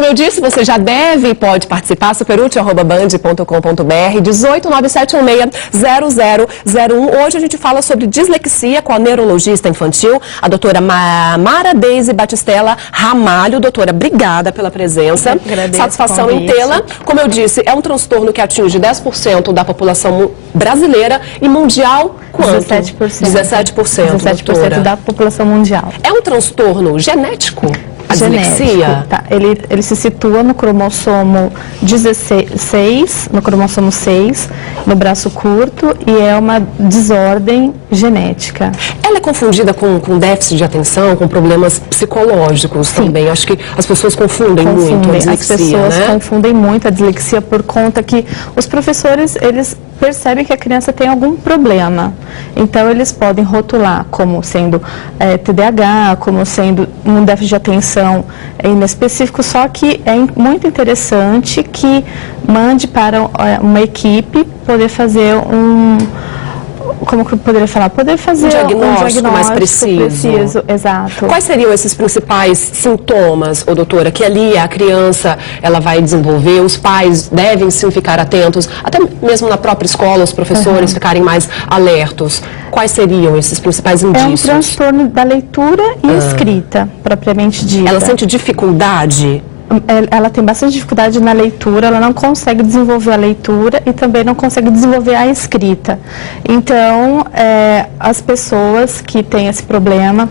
Como eu disse, você já deve e pode participar, superútil@band.com.br, 18971600001. Hoje a gente fala sobre dislexia com a neurologista infantil, a doutora Mara Deise Batistella Ramalho. Doutora, obrigada pela presença. Satisfação em tê-la. Como eu disse, é um transtorno que atinge 10% da população brasileira e mundial quanto? 17%. 17% da população mundial. É um transtorno genético? A dislexia? Tá. Ele se situa no cromossomo 16, no cromossomo 6, no braço curto, e é uma desordem genética. Ela é confundida com déficit de atenção, com problemas psicológicos? Sim. Também? Acho que as pessoas confundem muito a dislexia, as pessoas, né? confundem muito a dislexia por conta que os professores, eles percebem que a criança tem algum problema. Então, eles podem rotular como sendo TDAH, como sendo um déficit de atenção inespecífico, só que é muito interessante que mande para uma equipe poder fazer como que eu poderia falar? Poder fazer um diagnóstico mais preciso. Exato. Quais seriam esses principais sintomas, doutora, que ali a criança ela vai desenvolver? Os pais devem sim ficar atentos, até mesmo na própria escola, os professores ficarem mais alertos. Quais seriam esses principais indícios? É um transtorno da leitura e escrita, propriamente dita. Ela sente dificuldade? Ela tem bastante dificuldade na leitura, ela não consegue desenvolver a leitura e também não consegue desenvolver a escrita. Então, as pessoas que têm esse problema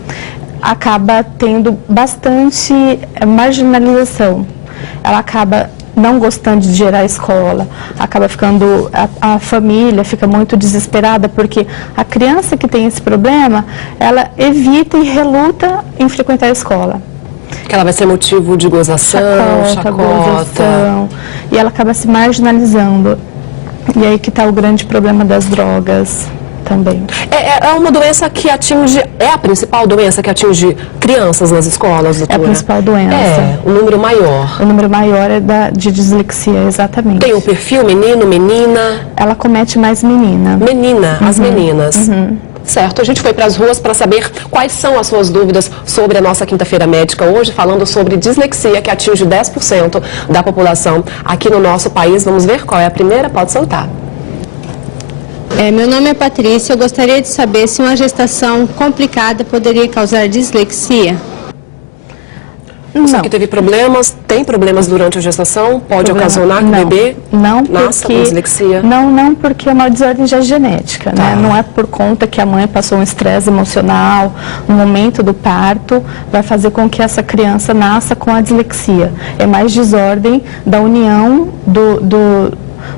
acabam tendo bastante marginalização. Ela acaba não gostando de ir à escola, acaba ficando, a família fica muito desesperada, porque a criança que tem esse problema, ela evita e reluta em frequentar a escola. Que ela vai ser motivo de gozação, chacota. Gozação, e ela acaba se marginalizando. E aí que está o grande problema das drogas também. É uma doença que atinge, é a principal doença que atinge crianças nas escolas, doutora? É a principal doença. O número maior. O número maior é de dislexia, exatamente. Tem o perfil menino, menina? Ela comete mais menina. Menina, as meninas. Certo, a gente foi para as ruas para saber quais são as suas dúvidas sobre a nossa quinta-feira médica, hoje falando sobre dislexia, que atinge 10% da população aqui no nosso país. Vamos ver qual é a primeira? Pode soltar. Meu nome é Patrícia, eu gostaria de saber se uma gestação complicada poderia causar dislexia. Você que teve problemas, tem problemas durante a gestação? Pode ocasionar que o bebê nasça com dislexia? Não, porque é uma desordem já genética, né? Não é por conta que a mãe passou um estresse emocional no momento do parto, vai fazer com que essa criança nasça com a dislexia. É mais desordem da união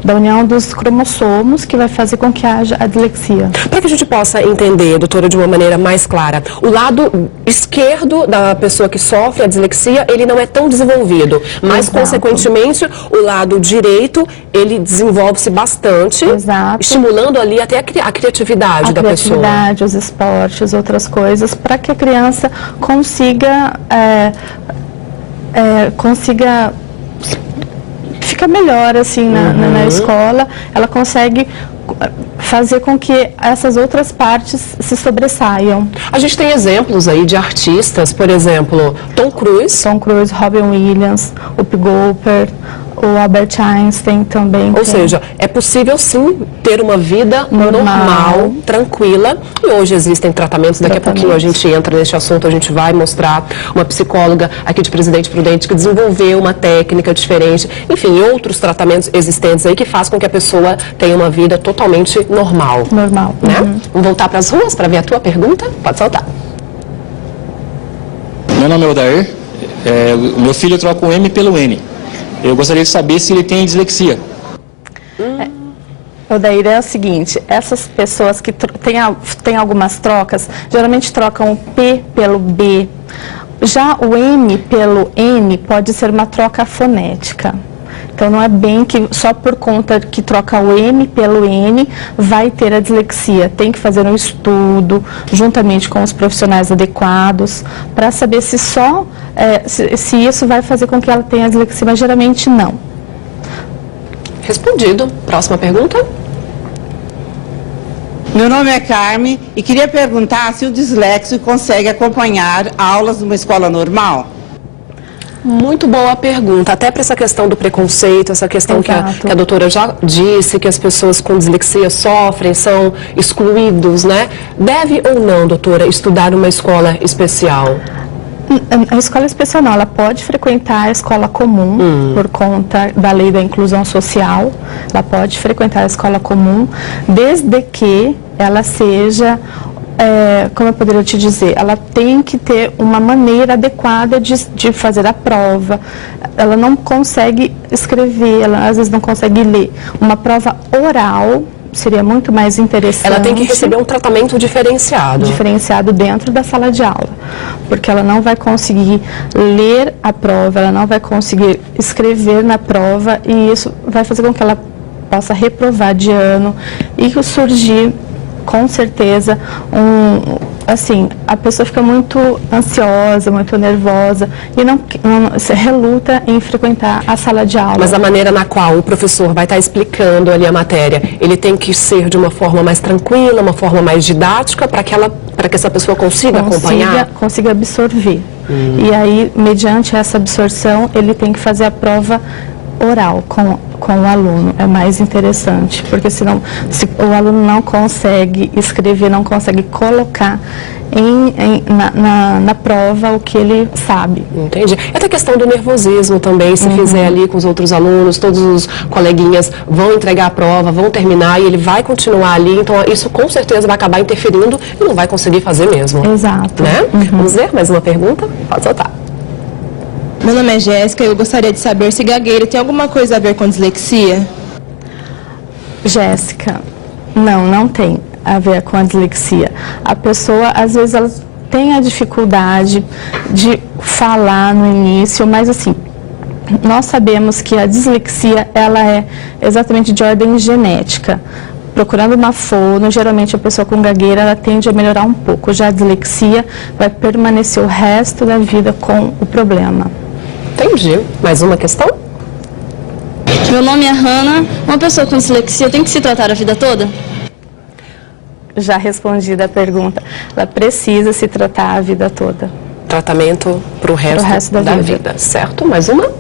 da união dos cromossomos que vai fazer com que haja a dislexia. Para que a gente possa entender, doutora, de uma maneira mais clara, o lado esquerdo da pessoa que sofre a dislexia, ele não é tão desenvolvido, mas, consequentemente, o lado direito, ele desenvolve-se bastante, estimulando ali até a criatividade da pessoa. A criatividade, os esportes, outras coisas, para que a criança consiga fica melhor assim na escola, ela consegue fazer com que essas outras partes se sobressaiam. A gente tem exemplos aí de artistas, por exemplo, Tom Cruise, Robin Williams, Whoopi Goldberg, o Albert Einstein também. Ou seja, é possível sim ter uma vida normal, tranquila. E hoje existem tratamentos, daqui a pouquinho a gente entra neste assunto, a gente vai mostrar uma psicóloga aqui de Presidente Prudente que desenvolveu uma técnica diferente, enfim, outros tratamentos existentes aí que faz com que a pessoa tenha uma vida totalmente normal. Normal. Né? Vamos voltar para as ruas para ver a tua pergunta? Pode soltar. Meu nome é Odair, meu filho troca o M pelo N. Eu gostaria de saber se ele tem dislexia. Odair, é o seguinte, essas pessoas que têm algumas trocas, geralmente trocam o P pelo B. Já o M pelo N pode ser uma troca fonética. Então, não é bem que só por conta que troca o M pelo N vai ter a dislexia. Tem que fazer um estudo, juntamente com os profissionais adequados, para saber se se isso vai fazer com que ela tenha a dislexia, mas geralmente não. Respondido. Próxima pergunta. Meu nome é Carmen e queria perguntar se o disléxico consegue acompanhar aulas numa escola normal. Muito boa pergunta, até para essa questão do preconceito, essa questão que a doutora já disse, que as pessoas com dislexia sofrem, são excluídos, né? Deve ou não, doutora, estudar uma escola especial? A escola especial não, ela pode frequentar a escola comum por conta da lei da inclusão social, ela pode frequentar a escola comum, desde que ela seja, como eu poderia te dizer, ela tem que ter uma maneira adequada de fazer a prova, ela não consegue escrever, ela às vezes não consegue ler. Uma prova oral seria muito mais interessante. Ela tem que receber um tratamento diferenciado. Diferenciado dentro da sala de aula, porque ela não vai conseguir ler a prova, ela não vai conseguir escrever na prova e isso vai fazer com que ela possa reprovar de ano e surgir, com certeza, assim, a pessoa fica muito ansiosa, muito nervosa e não se reluta em frequentar a sala de aula. Mas a maneira na qual o professor vai estar explicando ali a matéria, ele tem que ser de uma forma mais tranquila, uma forma mais didática, para que essa pessoa consiga acompanhar? Consiga absorver. E aí, mediante essa absorção, ele tem que fazer a prova oral com o aluno, é mais interessante, porque senão, se o aluno não consegue escrever, não consegue colocar na prova o que ele sabe. Entendi. E até a questão do nervosismo também, se fizer ali com os outros alunos, todos os coleguinhas vão entregar a prova, vão terminar e ele vai continuar ali, então isso com certeza vai acabar interferindo e não vai conseguir fazer mesmo. Exato. Né? Vamos ver mais uma pergunta? Pode soltar. Meu nome é Jéssica e eu gostaria de saber se gagueira tem alguma coisa a ver com dislexia? Jéssica, não tem a ver com a dislexia. A pessoa, às vezes, ela tem a dificuldade de falar no início, mas assim, nós sabemos que a dislexia, ela é exatamente de ordem genética. Procurando uma fono, geralmente a pessoa com gagueira, ela tende a melhorar um pouco. Já a dislexia vai permanecer o resto da vida com o problema. Entendi. Mais uma questão? Meu nome é Hanna. Uma pessoa com dislexia tem que se tratar a vida toda? Já respondi a pergunta. Ela precisa se tratar a vida toda. Tratamento para o resto da vida. Certo? Mais uma?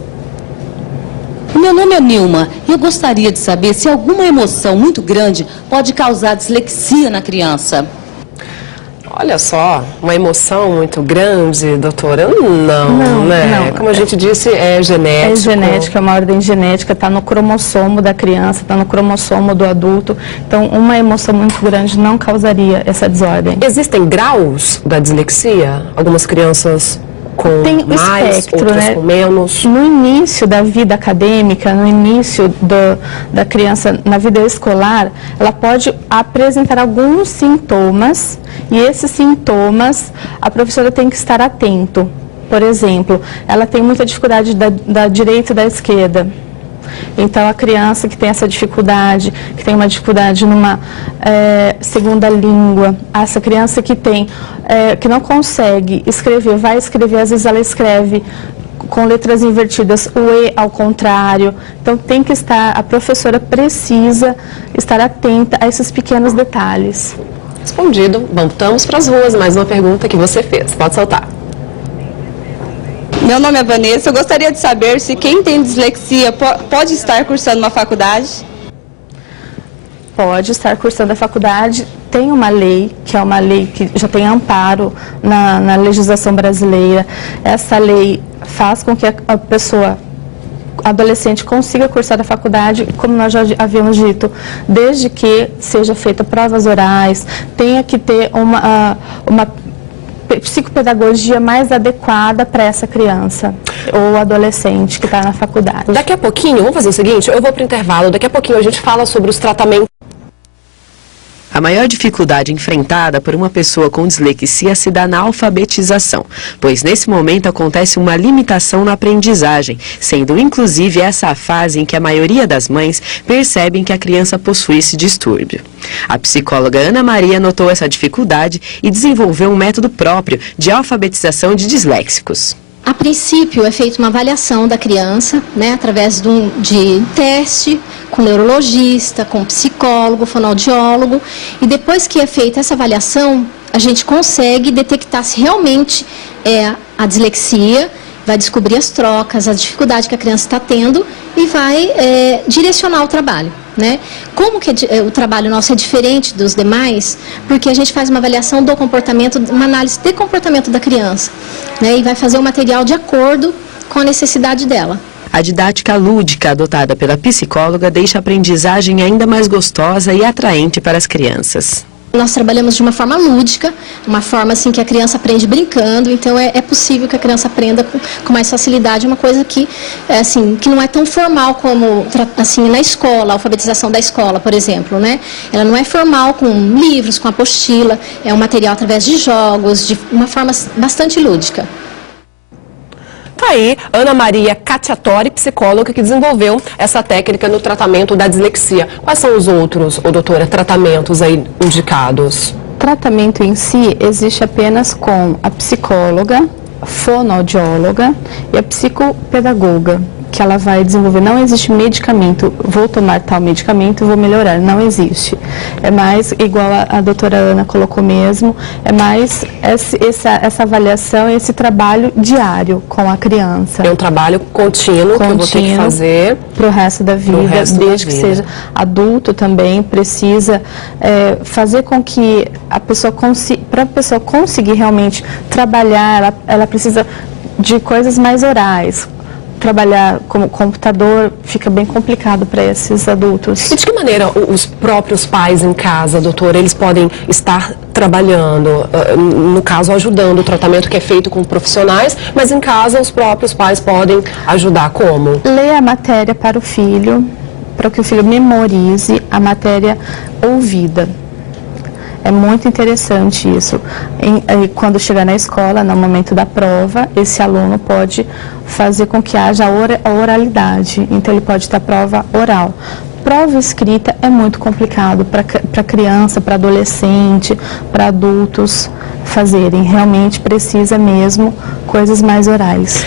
Meu nome é Nilma e eu gostaria de saber se alguma emoção muito grande pode causar dislexia na criança. Olha só, uma emoção muito grande, doutora? Não, né? Como a gente disse, é genético. É genética, é uma ordem genética, está no cromossomo da criança, está no cromossomo do adulto. Então, uma emoção muito grande não causaria essa desordem. Existem graus da dislexia? Algumas crianças com tem mais, espectro, outras né? com menos? No início da vida acadêmica, no início da criança na vida escolar, ela pode apresentar alguns sintomas e esses sintomas a professora tem que estar atento. Por exemplo, ela tem muita dificuldade da direita e da esquerda. Então, a criança que tem essa dificuldade, que tem uma dificuldade numa segunda língua, essa criança que que não consegue escrever, vai escrever, às vezes ela escreve com letras invertidas, o E ao contrário. Então, a professora precisa estar atenta a esses pequenos detalhes. Respondido. Voltamos para as ruas. Mais uma pergunta que você fez. Pode soltar. Meu nome é Vanessa, eu gostaria de saber se quem tem dislexia pode estar cursando uma faculdade? Pode estar cursando a faculdade. Tem uma lei, que é uma lei que já tem amparo na legislação brasileira. Essa lei faz com que a pessoa, adolescente, consiga cursar a faculdade, como nós já havíamos dito, desde que seja feita provas orais, tenha que ter uma psicopedagogia mais adequada para essa criança ou adolescente que está na faculdade. Daqui a pouquinho, vamos fazer o seguinte, eu vou para o intervalo, daqui a pouquinho a gente fala sobre os tratamentos. A maior dificuldade enfrentada por uma pessoa com dislexia se dá na alfabetização, pois nesse momento acontece uma limitação na aprendizagem, sendo inclusive essa a fase em que a maioria das mães percebem que a criança possui esse distúrbio. A psicóloga Ana Maria notou essa dificuldade e desenvolveu um método próprio de alfabetização de disléxicos. A princípio é feita uma avaliação da criança, né, através de teste com neurologista, com psicólogo, fonoaudiólogo, e depois que é feita essa avaliação, a gente consegue detectar se realmente é a dislexia vai descobrir as trocas, a dificuldade que a criança está tendo e vai direcionar o trabalho, né? Como que o trabalho nosso é diferente dos demais? Porque a gente faz uma avaliação do comportamento, uma análise de comportamento da criança, né? E vai fazer o material de acordo com a necessidade dela. A didática lúdica adotada pela psicóloga deixa a aprendizagem ainda mais gostosa e atraente para as crianças. Nós trabalhamos de uma forma lúdica, uma forma assim que a criança aprende brincando, então é possível que a criança aprenda com mais facilidade, uma coisa que, assim, que não é tão formal como assim, na escola, a alfabetização da escola, por exemplo, né? Ela não é formal com livros, com apostila, é um material através de jogos, de uma forma bastante lúdica. Tá aí, Ana Maria Cacciatori, psicóloga, que desenvolveu essa técnica no tratamento da dislexia. Quais são os outros, doutora, tratamentos aí indicados? Tratamento em si existe apenas com a psicóloga, fonoaudióloga e a psicopedagoga, que ela vai desenvolver. Não existe medicamento, vou tomar tal medicamento, vou melhorar, não existe. É mais, igual a doutora Ana colocou mesmo, é mais essa avaliação, esse trabalho diário com a criança. É um trabalho contínuo que eu vou ter que fazer para o resto da vida, desde que seja adulto também, precisa fazer com que a pessoa para a pessoa conseguir realmente trabalhar, ela precisa de coisas mais orais. Trabalhar como computador fica bem complicado para esses adultos. E de que maneira os próprios pais em casa, doutora, eles podem estar trabalhando, no caso ajudando o tratamento que é feito com profissionais, mas em casa os próprios pais podem ajudar como? Ler a matéria para o filho, para que o filho memorize a matéria ouvida. É muito interessante isso. Quando chegar na escola, no momento da prova, esse aluno pode fazer com que haja a oralidade. Então, ele pode ter a prova oral. Prova escrita é muito complicado para criança, para adolescente, para adultos fazerem. Realmente precisa mesmo coisas mais orais.